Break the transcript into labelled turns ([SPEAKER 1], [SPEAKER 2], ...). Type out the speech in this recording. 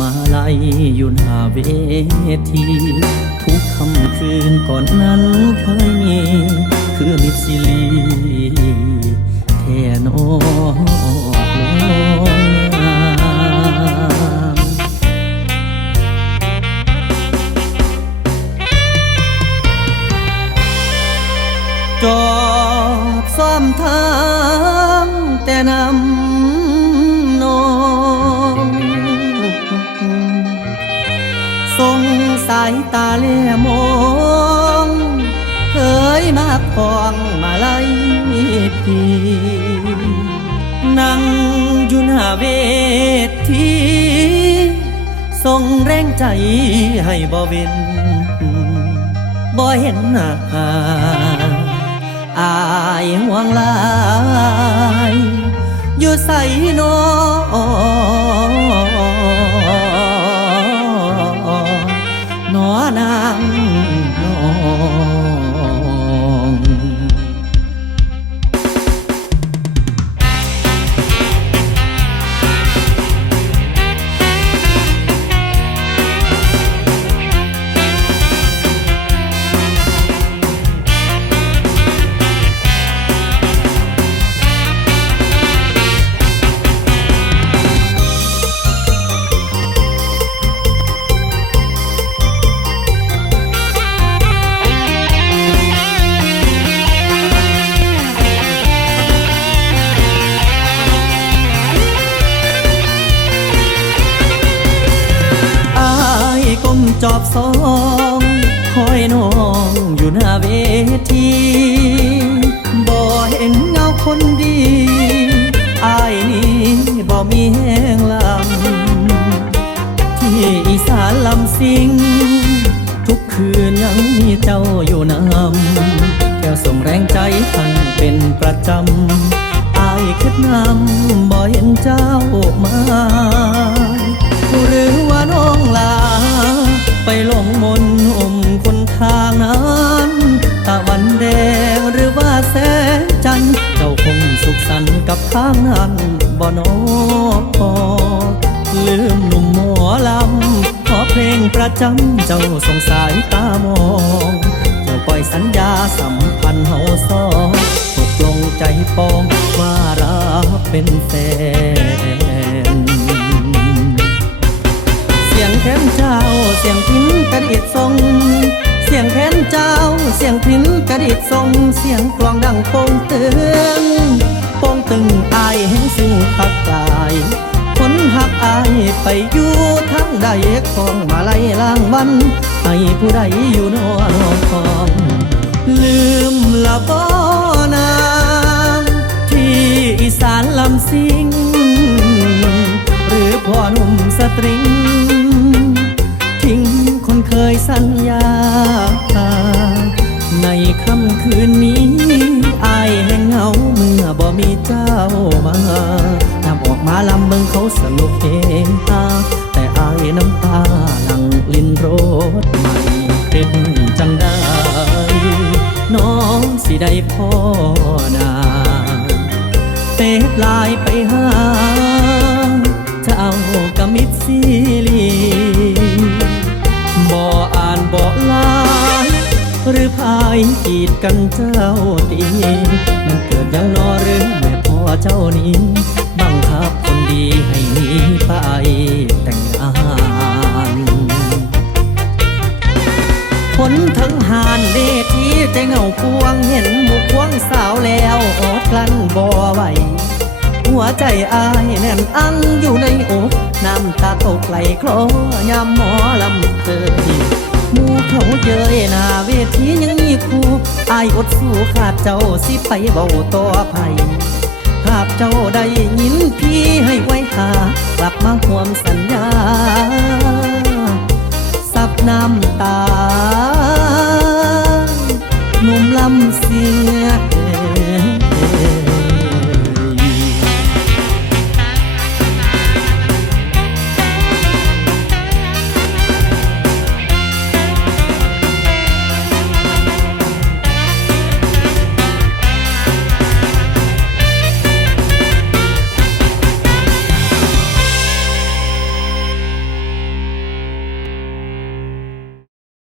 [SPEAKER 1] มาลัยอยู่หน้าเวที ทุกค่ำคืนก่อนนั้นเคย ตาเล่มองเคยมาพองมาไล่พีนั่งอยู่หน้าเวทีส่งแรงใจให้บ่เว้นบ่เห็นหน้าอายห่วงลาย อยู่ใส่นอ จอบสองคอยน้องอยู่หน้าเวทีบ่เห็นเงาคนดีอายนี่บ่มีแห้งลำที่อีสานลำสิง ทุกคืนยังมีเจ้าอยู่นำแก้วส่งแรงใจทันเป็นประจำอายคิดนำบ่เห็นเจ้ามา งสุขสันต์กับทางนั้นบ่นอลืมหนุ่มหมอลำขอเพลงประจำเจ้าสงสายตามองเจ้าปล่อยสัญญาสัมพันธ์เฮาสองตกลงใจปองว่ารับเป็นแฟนเสียงแค้นเจ้าเสียงพินกระดิดทรง เสียงแค้นเจ้า เสียงพินกระดิดทรง เสียงกลองดังโป่งตึงโป่งตึงอายแห่งสิ่งพักกายคนหักอายไปอยู่ทางใดของมาไล่ล่างวัน ให้ผู้ใดอยู่นอนคองลืมละบ่นางที่อีสานลำสิง หรือพ่อหนุ่มสตริง เคยสัญญา ในค่ำคืนนี้อายแห่งเหงาเมื่อบ่มีเจ้ามานำออกมาลำเบิงเขาสนุกเฮฮาแต่อายน้ำตาหลังลินรถใหม่เป็นจังได้ น้องสิได้พ่อนา รือพายกีดกันเจ้าตีมันเกิดยังนอหรือแม่พ่อเจ้านี้ บังคับคนดีให้หนีไปแต่งงานผลทั้งหานเวทีใจเงาพวงเห็นหมู่พวงสาวแล้วอดกลั้นบ่ไหวหัวใจอายแน่นอังอยู่ในอกน้ำตาตกไหลคลอยามหมอลำเตย มู่เขาเย้ยหน้าเวทียังมีครูอายอดสู้ขาดเจ้าสิไปเบาต่อไปหากเจ้าได้ยินพี่ให้ไว้หากลับมาห่วมสัญญา